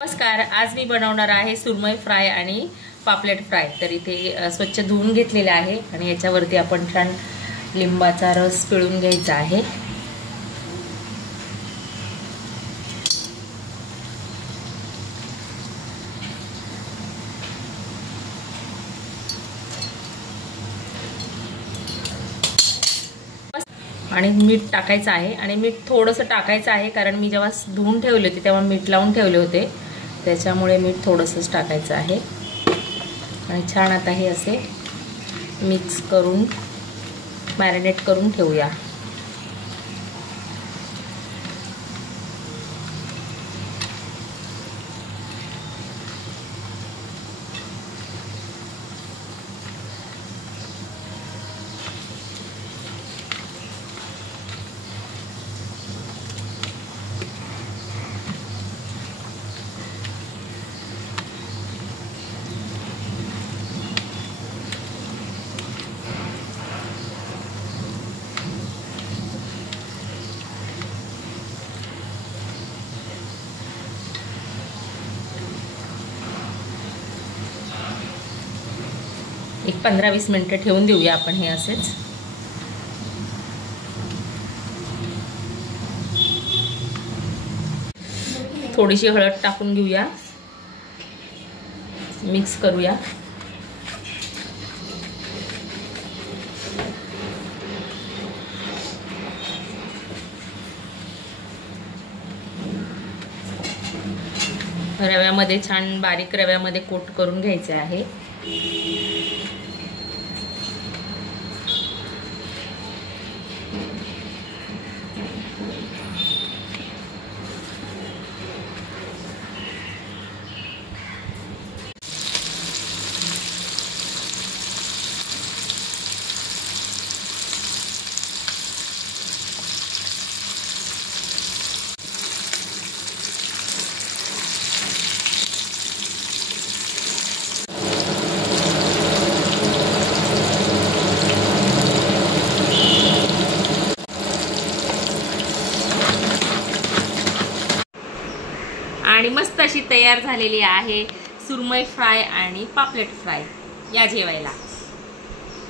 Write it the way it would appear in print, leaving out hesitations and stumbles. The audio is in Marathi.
नमस्कार, आज मी बनवणार आहे सुरमई फ्राय आणि पापलेट फ्राय। तर इथे स्वच्छ धुवून घेतलेले आहे आणि याच्यावरती आपण छान लिंबाचा रस पिळून घ्यायचा आहे। आणि मीठ टाकायचं आहे आणि मीठ थोडंसं टाकायचं आहे कारण मी जेव्हा धुवून ठेवले होते तेव्हा मीठ लावून ठेवले होते, त्याच्यामुळे मीठ थोडंसंच टाकायचं आहे। आणि छान आता हे असे मिक्स करून मॅरिनेट करून ठेवूया। एक 15-20 मिनिटं ठेवून देऊया आपण हे असेच। थोडीशी हळद टाकून घेऊया, मिक्स करूया। रव्यामध्ये छान बारीक रव्यामध्ये कोट करून घ्यायचे आहे। आणि मस्त अशी तयार झालेली आहे सुरमई फ्राय आणि पापलेट फ्राय। या जेवायला।